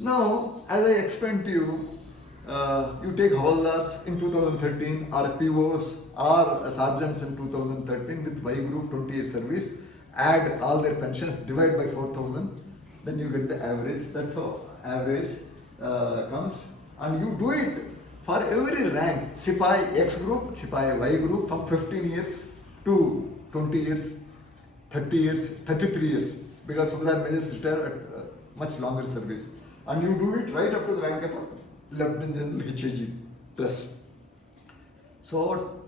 Now, as I explained to you, you take Havaldars in 2013 or POs or sergeants in 2013 with Y group 20 years service, add all their pensions, divide by 4,000, then you get the average. That's how average comes, and you do it for every rank. Sipai X group, Sipai Y group from 15 years to 20 years, 30 years, 33 years, because Subhadar Majors retire at much longer service. And you do it right up to the rank of a Lieutenant General HAG plus. So,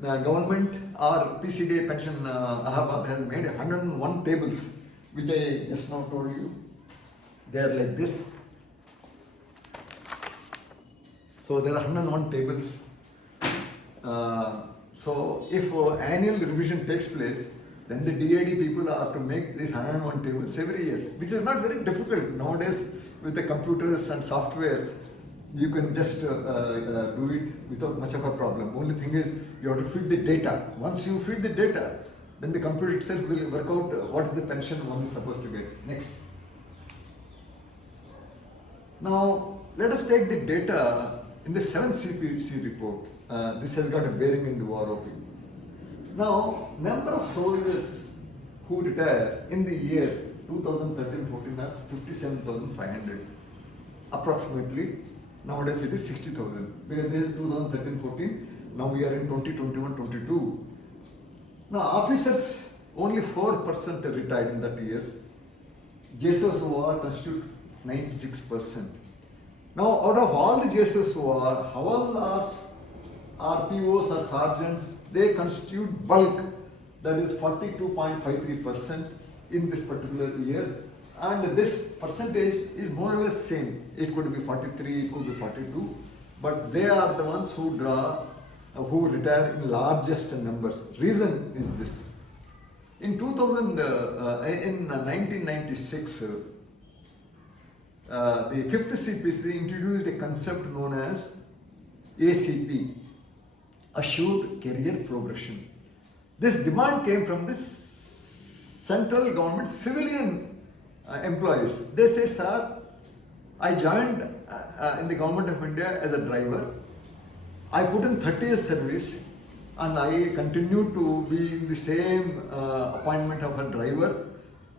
the government or PCDA pension Allahabad has made 101 tables, which I just now told you. They are like this. So, there are 101 tables. So, if annual revision takes place, then the DID people are to make these 101 tables every year, which is not very difficult nowadays. With the computers and softwares, you can just do it without much of a problem. Only thing is, you have to feed the data. Once you feed the data, then the computer itself will work out what is the pension one is supposed to get. Next. Now, let us take the data in the 7th CPC report. This has got a bearing in the OROP. Now, number of soldiers who retire in the year 2013-14 are 57,500 approximately. Nowadays it is 60,000 because this is 2013-14. Now we are in 2021-22. Now officers, only 4% retired in that year. JSOs who are constitute 96%. Now out of all the JSOs who are Havaldars, RPOs or sergeants, they constitute bulk, that is 42.53% in this particular year, and this percentage is more or less same. It could be 43, it could be 42, but they are the ones who retire in largest numbers. Reason is this: in 1996, the 5th CPC introduced a concept known as ACP, Assured Career Progression. This demand came from this central government civilian employees. They say, sir, I joined in the government of India as a driver. I put in 30 years service and I continue to be in the same appointment of a driver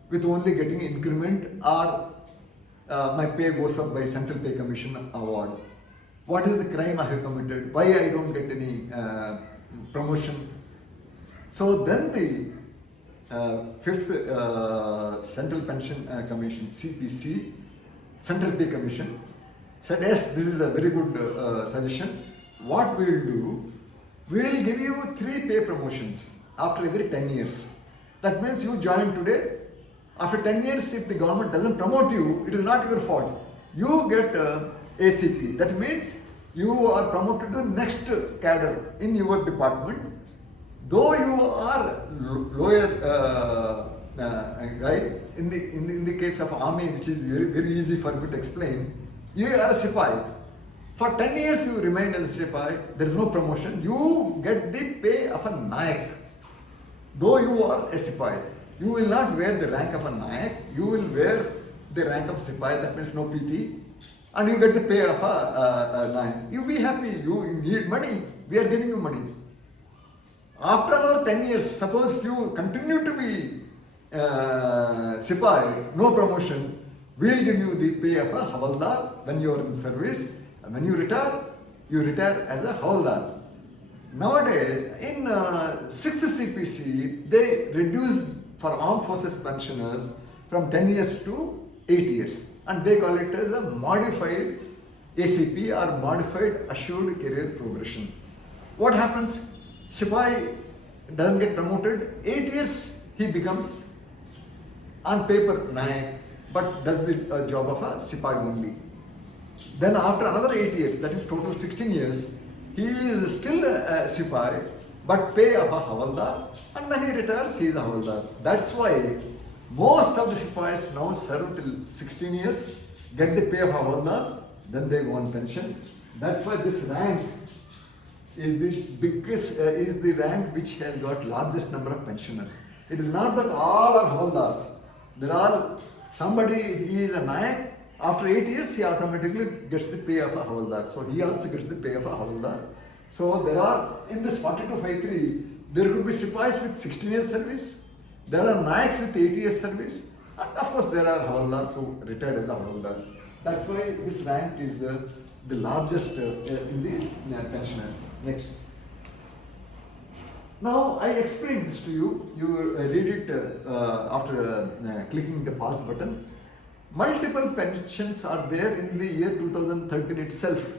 with only getting increment, or my pay goes up by Central Pay Commission award. What is the crime I have committed? Why I don't get any promotion? So then the 5th Central Pension Commission, CPC, Central Pay Commission, said, yes, this is a very good suggestion. What we will do, we will give you 3 pay promotions after every 10 years. That means you join today. After 10 years, if the government doesn't promote you, it is not your fault. You get ACP. That means you are promoted to the next cadre in your department. Though you are lower guy, in the case of army, which is very easy for me to explain, you are a Sipai. For 10 years you remained as a Sipai, there is no promotion. You get the pay of a Nayak. Though you are a Sipai, you will not wear the rank of a Nayak, you will wear the rank of Sipai, that means no PT, and you get the pay of a Nayak. You be happy, you need money, we are giving you money. After another 10 years, suppose if you continue to be Sipai, no promotion, we will give you the pay of a Havaldar when you are in service, and when you retire as a Havaldar. Nowadays, in 6th CPC, they reduced for armed forces pensioners from 10 years to 8 years, and they call it as a modified ACP or modified assured career progression. What happens? Sipai doesn't get promoted, 8 years he becomes on paper Nayak, but does the job of a Sipai only. Then after another 8 years, that is total 16 years, he is still a Sipai, but pay of a Havaldar, and when he retires, he is a Havaldar. That's why most of the Sipais now serve till 16 years, get the pay of Havaldar, then they go on pension. That's why this rank is the biggest, is the rank which has got largest number of pensioners. It is not that all are Havaldars. There are somebody, he is a Nayak, After 8 years, he automatically gets the pay of a Havaldar. So he also gets the pay of a Havaldar. So there are, in this 4253, there could be Sipais with 16 years service. There are Nayaks with 8 years service. And of course, there are Havaldars who retired as a Havaldar. That's why this rank is the largest in the pensioners. Next. Now, I explained this to you. You read it after clicking the pause button. Multiple pensions are there in the year 2013 itself.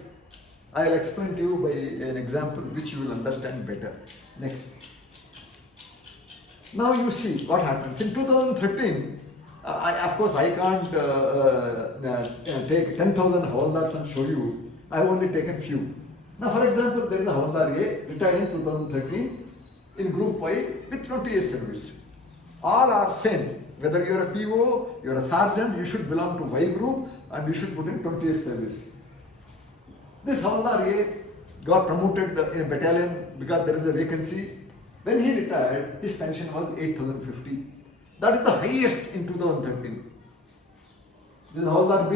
I'll explain to you by an example which you will understand better. Next. Now you see what happens. In 2013, of course I can't take 10,000 Havaldars and show you. I've only taken few. Now for example, there is a Havaldar A retired in 2013 in Group Y with 20 years service. All are same. Whether you are a PO, you are a sergeant, you should belong to Y group and you should put in 20 years service. This Havaldar A got promoted in a battalion because there is a vacancy. When he retired, his pension was 8,050. That is the highest in 2013. This Havaldar B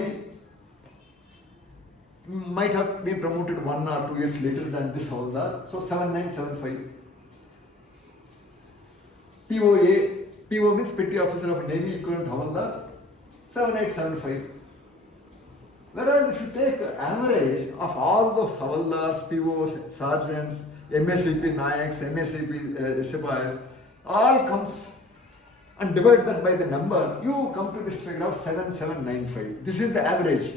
might have been promoted 1 or 2 years later than this Havaldar. So 7975. POA, PO means Petty Officer of Navy equivalent Havaldar, 7875. Whereas if you take average of all those Havaldars, POs, sergeants, MSCP Nayaks, MSCP Sipais, all comes and divide that by the number, you come to this figure of 7795. This is the average.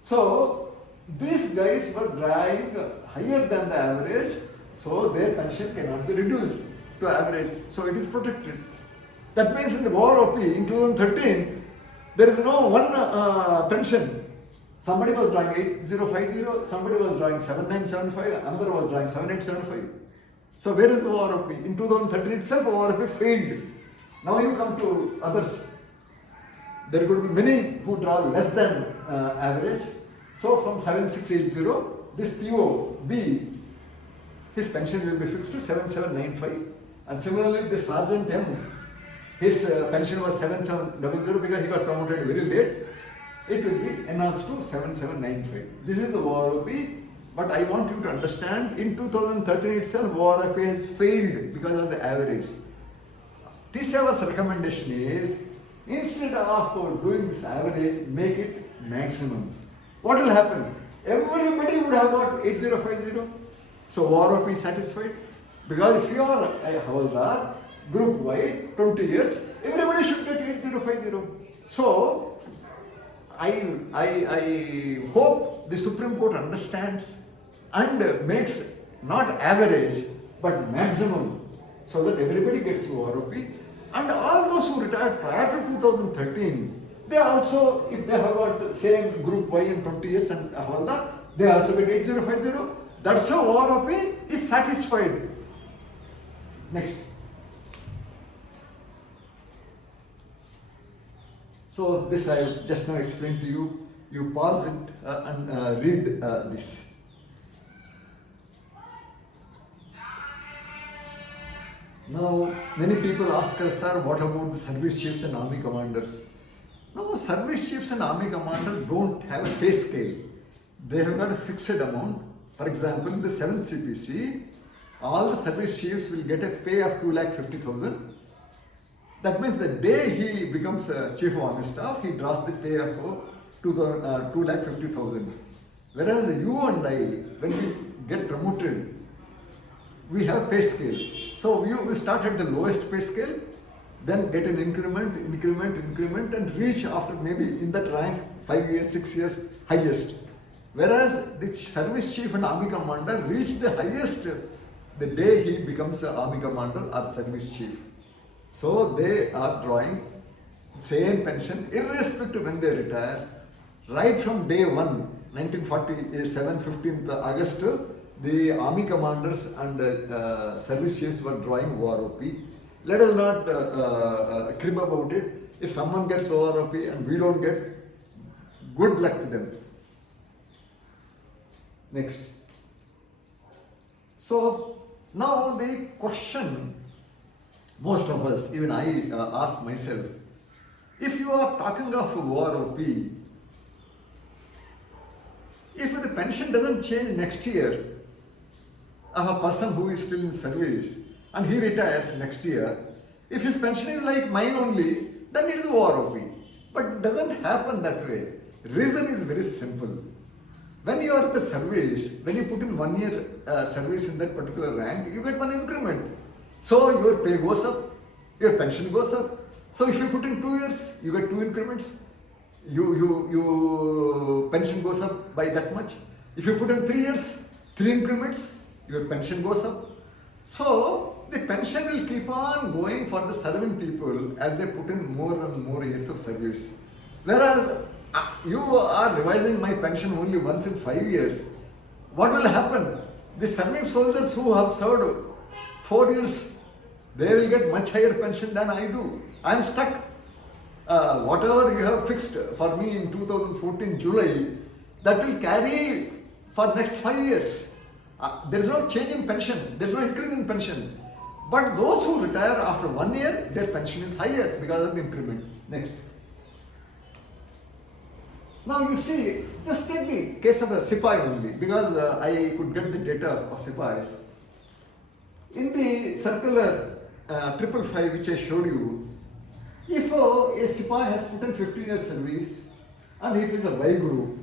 So these guys were drawing higher than the average, so their pension cannot be reduced to average, so it is protected. That means in the OROP in 2013, there is no one pension. Somebody was drawing 8050, somebody was drawing 7975, another was drawing 7875. So where is the OROP? In 2013 itself, OROP failed. Now you come to others. There could be many who draw less than average. So from 7680, this PO B, his pension will be fixed to 7795. And similarly, the Sergeant M, his pension was 7700 because he got promoted very late. It will be enhanced to 7795. This is the OROP. But I want you to understand, in 2013 itself, OROP has failed because of the average. TSEWA's recommendation is, instead of doing this average, make it maximum. What will happen? Everybody would have got 8050. So OROP is satisfied. Because if you are a Havaldar, Group Y, 20 years, everybody should get 8050. So, I hope the Supreme Court understands and makes not average, but maximum, so that everybody gets OROP. And all those who retired prior to 2013, they also, if they have got same Group Y in 20 years and Havaldar, they also get 8050. That's how OROP is satisfied. Next. So this I just now explained to you. You pause it and read this. Now, many people ask us, sir, what about the service chiefs and army commanders? No, service chiefs and army commanders don't have a pay scale. They have got a fixed amount. For example, in the 7th CPC, all the service chiefs will get a pay of 2,50,000. That means the day he becomes a chief of army staff, he draws the pay of 2,50,000. Whereas you and I, when we get promoted, we have pay scale. So we start at the lowest pay scale, then get an increment, and reach after maybe in that rank 5 years, 6 years, highest. Whereas the service chief and army commander reach the highest the day he becomes an army commander or service chief. So they are drawing same pension irrespective when they retire. Right from day 1, 1947, 15th August, the army commanders and service chiefs were drawing OROP. Let us not crib about it. If someone gets OROP and we don't get, good luck to them. Next. So now the question, most of us, even I ask myself, if you are talking of OROP, If the pension doesn't change next year of a person who is still in service and he retires next year, if his pension is like mine only, then it is OROP. But it doesn't happen that way. Reason is very simple. When you are at the service, when you put in 1 year service in that particular rank, you get one increment. So your pay goes up, your pension goes up. So if you put in 2 years, you get 2 increments. Your pension goes up by that much. If you put in 3 years, 3 increments, your pension goes up. So the pension will keep on going for the serving people as they put in more and more years of service. Whereas you are revising my pension only once in 5 years. What will happen? The serving soldiers who have served 4 years, they will get much higher pension than I do. I am stuck. Whatever you have fixed for me in 2014 July, that will carry for next 5 years. There is no change in pension, there is no increase in pension. But those who retire after 1 year, their pension is higher because of the increment. Next. Now you see, just take the case of a Sipai only, because I could get the data of Sipais. In the circular 555 which I showed you, if a Sipai has put in 15 years service and if he is a Y group,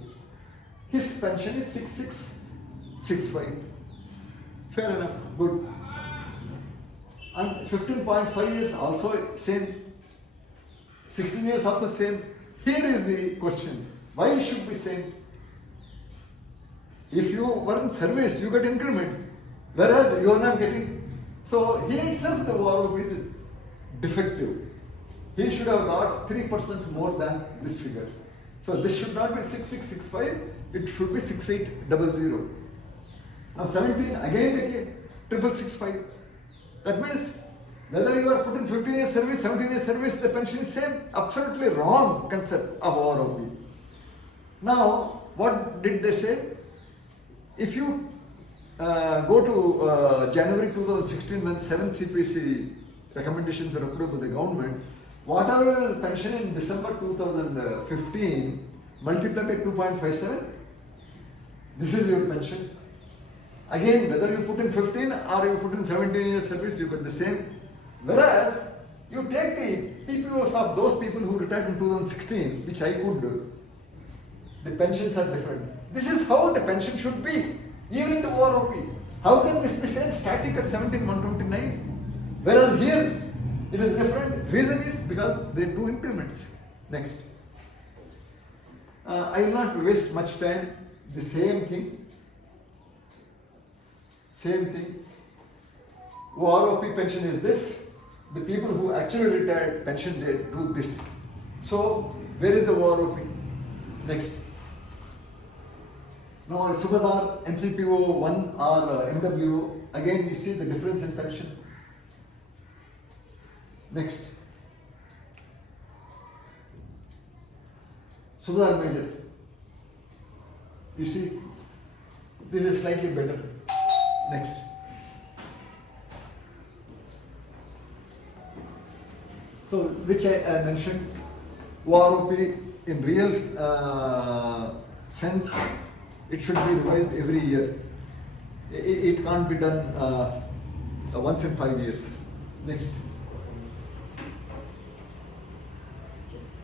his pension is 6665. Fair enough, good. And 15.5 years also same. 16 years also same. Here is the question. Why it should be same? If you were in service, you get increment, whereas you are not getting. So here itself the OROP is defective. He should have got 3% more than this figure. So this should not be 6665, it should be 6800. Now 17, again the 6665. That means whether you are put in 15 years service, 17 years service, the pension is same. Absolutely wrong concept of OROP. Now, what did they say? If you go to January 2016 when 7 CPC recommendations were approved by the government, whatever is pension in December 2015 multiplied by 2.57, this is your pension. Again, whether you put in 15 or you put in 17 years service, you get the same. Whereas, you take the PPOs of those people who retired in 2016, which I could do, the pensions are different. This is how the pension should be, even in the OROP. How can this be said static at 17,129? Whereas here, it is different. Reason is because they do increments. Next. I will not waste much time. The same thing. Same thing. OROP pension is this. The people who actually retired pension, they do this. So, where is the OROP? Next. Now, Subadar, MCPO 1 or MW, again you see the difference in pension. Next. Subadar Major. You see, this is slightly better. Next. So, which I mentioned, OROP in real sense, it should be revised every year. It can't be done once in 5 years. Next.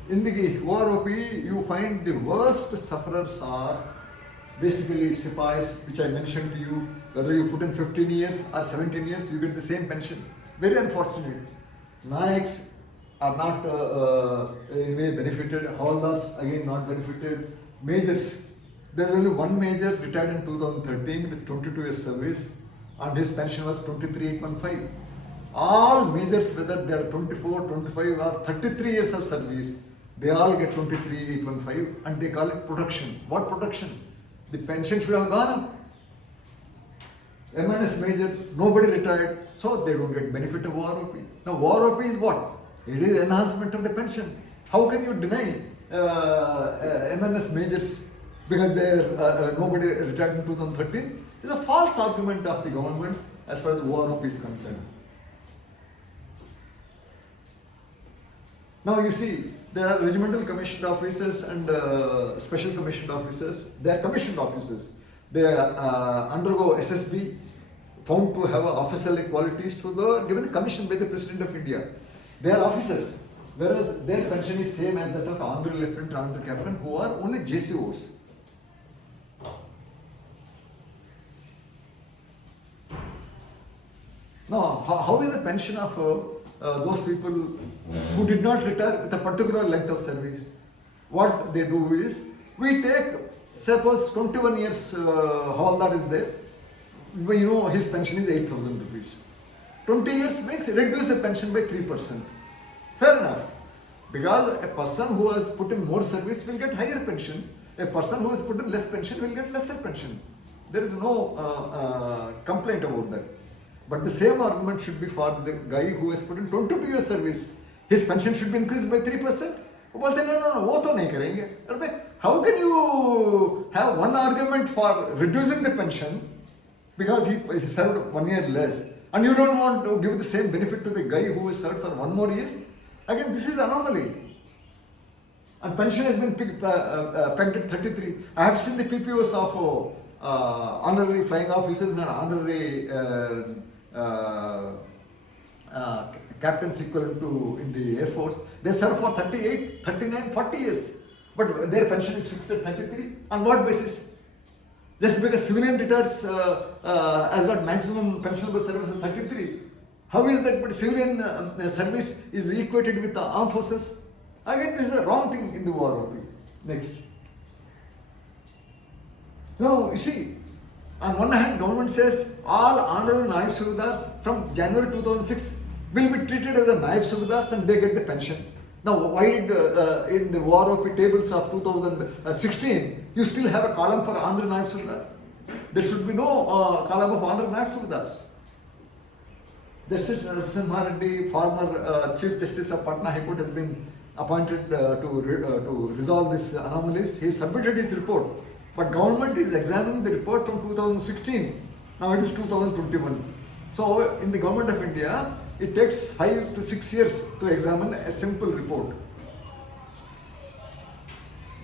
In the OROP, you find the worst sufferers are basically Sipais, which I mentioned to you. Whether you put in 15 years or 17 years, you get the same pension. Very unfortunate. Nayaks are not in a way benefited. Havaldars again not benefited. Majors. There is only one major retired in 2013 with 22 years service, and his pension was 23,815. All majors, whether they are 24, 25 or 33 years of service, they all get 23,815 and they call it protection. What protection? The pension should have gone up. MNS major, nobody retired, so they don't get benefit of OROP. Now OROP is what? It is enhancement of the pension. How can you deny MNS majors because nobody retired in 2013? It's a false argument of the government as far as the OROP is concerned. Now you see, There are regimental commissioned officers and special commissioned officers. They are commissioned officers. They undergo SSB, found to have officer qualities, so they are given commission by the President of India. They are officers, whereas their pension is same as that of honorary lieutenant, honorary captain, who are only JCOs. Now, how is the pension of those people who did not retire with a particular length of service? What they do is, we take, suppose 21 years Havaldar is there, we know his pension is 8,000 rupees. 20 years means reduce the pension by 3%. Fair enough. Because a person who has put in more service will get higher pension. A person who has put in less pension will get lesser pension. There is no complaint about that. But the same argument should be for the guy who has put in 22 years service. His pension should be increased by 3%. बोलते no, वो तो नहीं करेंगे. How can you have one argument for reducing the pension because he served 1 year less, and you don't want to give the same benefit to the guy who has served for 1 more year? Again, this is anomaly. And pension has been pegged at 33. I have seen the PPOs of honorary flying officers and honorary captains equivalent to in the Air Force. They serve for 38, 39, 40 years. But their pension is fixed at 33. On what basis? Just because civilian retires has got maximum pensionable service of 33. How is that? But civilian service is equated with the armed forces. Again, this is a wrong thing in the OROP. Next. Now, you see, on one hand, government says all honorary Naib Subedars from January 2006 will be treated as a Naib Subedars and they get the pension. Now, why did in the OROP tables of 2016 you still have a column for honorary Naib Subedar? There should be no column of honorary Naib Subedars. Justice Narasimha Reddy, former Chief Justice of Patna High Court, has been appointed to resolve these anomalies. He submitted his report, but government is examining the report from 2016. Now it is 2021. So in the government of India, it takes 5 to 6 years to examine a simple report.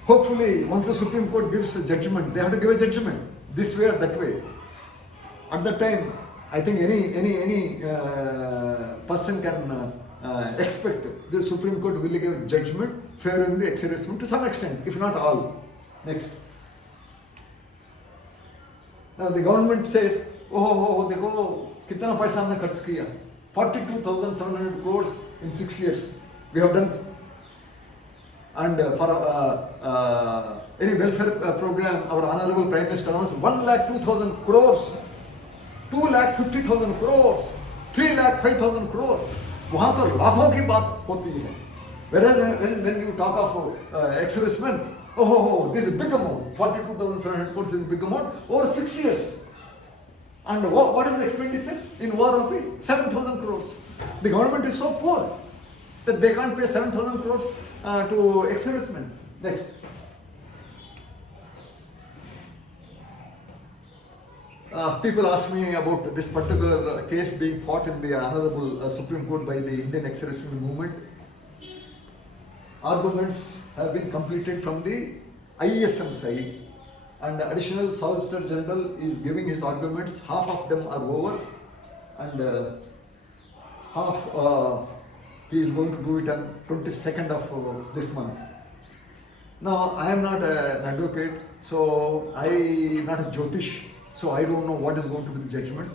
Hopefully, once the Supreme Court gives a judgment, they have to give a judgment this way or that way. At that time, I think any person can expect the Supreme Court will give a judgment favoring the ex-servicemen to some extent, if not all. Next. Now the government says, oh, देखो कितना पैसा हमने खर्च किया, 42,700 crores in 6 years we have done, and for any welfare program, our honorable Prime Minister announced 1,02,000 crores, 2,50,000 crores, 3,05,000 crores. वहाँ तो लाखों की बात होती है. Whereas when you talk of ex-servicemen, this is a big amount. 42,700 crores is a big amount over 6 years. And what is the expenditure in OROP? 7,000 crores. The government is so poor that they can't pay 7,000 crores to ex-servicemen. Next. People ask me about this particular case being fought in the Honorable Supreme Court by the Indian ex-servicemen movement. Arguments have been completed from the IESM side, and the Additional Solicitor General is giving his arguments. Half of them are over, and half he is going to do it on 22nd of this month. Now, I am not an advocate, so I am not a Jyotish, so I don't know what is going to be the judgment.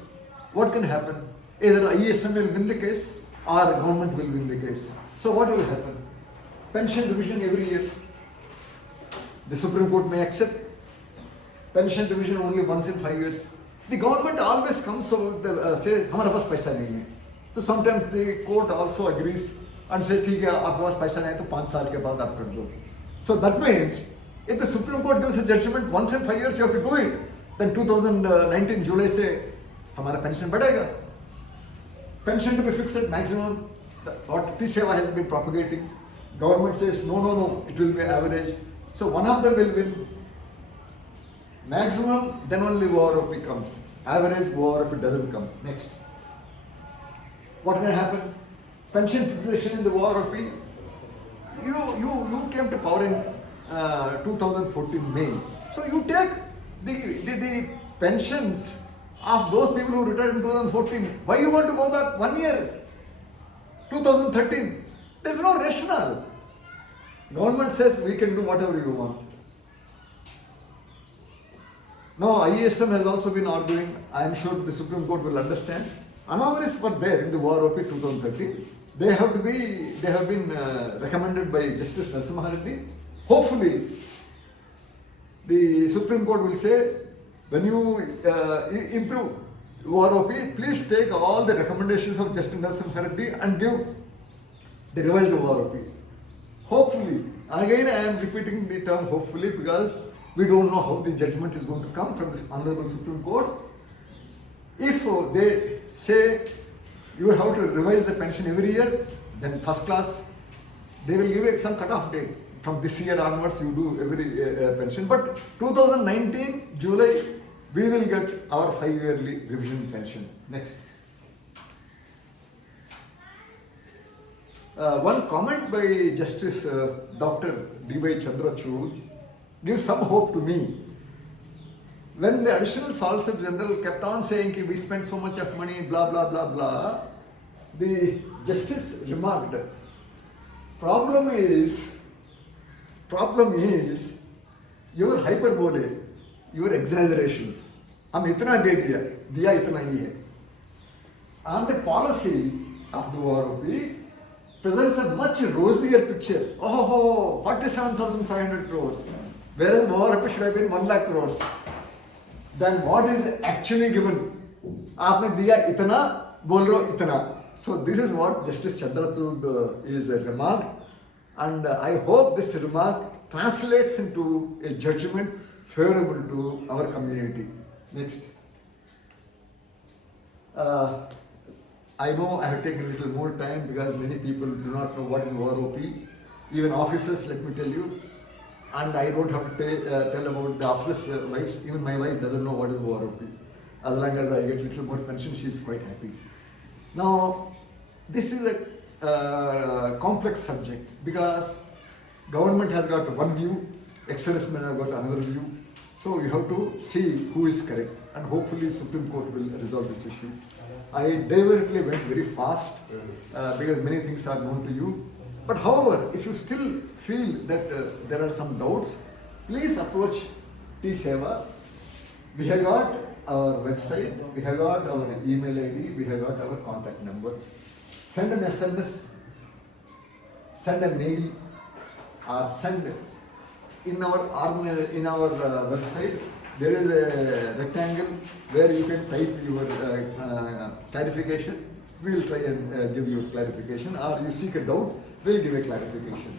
What can happen? Either IESM will win the case or government will win the case. So what will happen? Pension revision every year. The Supreme Court may accept pension revision only once in 5 years. The government always comes over the say, हमारे पास पैसा नहीं है. So sometimes the court also agrees and say, ठीक है, आपके पास पैसा नहीं है तो 5 साल के बाद आप कर दो. So that means if the Supreme Court gives a judgment once in 5 years, you have to do it. Then 2019 July से हमारा pension बढ़ेगा. Pension to be fixed at maximum. What TSEWA has been propagating. Government says no, it will be average. So one of them will win. Maximum, then only OROP comes. Average, OROP doesn't come. Next. What can happen? Pension fixation in the OROP you came to power in 2014 May. So you take the pensions of those people who retired in 2014. Why you want to go back 1 year? 2013. There's no rationale. Government says we can do whatever you want. Now IESM has also been arguing. I am sure the Supreme Court will understand. Anomalies were there in the OROP 2013. They have been recommended by Justice Narasimha Reddy. Hopefully, the Supreme Court will say, when you improve OROP, please take all the recommendations of Justice Narasimha Reddy and give the revised OROP. Hopefully, again I am repeating the term hopefully because we don't know how the judgment is going to come from the Honorable Supreme Court. If they say you have to revise the pension every year, then first class, they will give some cut-off date. From this year onwards, you do every pension. But 2019, July, we will get our 5-yearly revision pension. Next. One comment by Justice Dr. D.Y. Chandrachud gives some hope to me. When the additional Solicitor General kept on saying we spent so much of money, blah, blah, blah, blah, the Justice remarked, problem is your hyperbole, your exaggeration. हम इतना दे दिया इतना ही है. And the policy of the OROP presents a much rosier picture. Oh, 47,500 crores. Whereas the OROP should have been 1 lakh crores. Then what is actually given? आपने दिया इतना, बोल रहे हो इतना. So this is what Justice Chandrachud is remarked, and I hope this remark translates into a judgment favorable to our community. Next. I know I have taken a little more time because many people do not know what is OROP. Even officers, let me tell you, and I don't have to tell about the officers' wives. Even my wife doesn't know what is OROP. As long as I get a little more pension, she is quite happy. Now, this is a complex subject because government has got one view, ex-servicemen have got another view. So you have to see who is correct, and hopefully Supreme Court will resolve this issue. I deliberately went very fast because many things are known to you. But however, if you still feel that there are some doubts, please approach TSEWA. We have got our website, we have got our email ID, we have got our contact number. Send an SMS, send a mail, or send in our website. There is a rectangle where you can type your clarification. We will try and give you clarification, or you seek a doubt, we will give a clarification.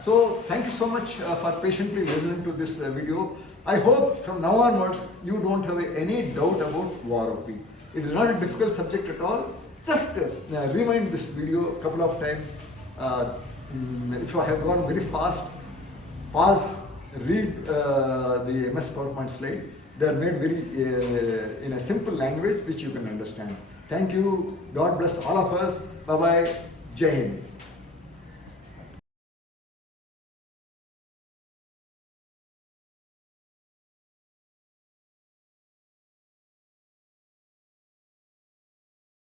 So thank you so much for patiently listening to this video. I hope from now onwards you don't have any doubt about OROP. It is not a difficult subject at all. Just rewind this video a couple of times. If I have gone very fast, pause, read the MS PowerPoint slide. They are made very in a simple language which you can understand. Thank you. God bless all of us. Bye bye. Jai Hind.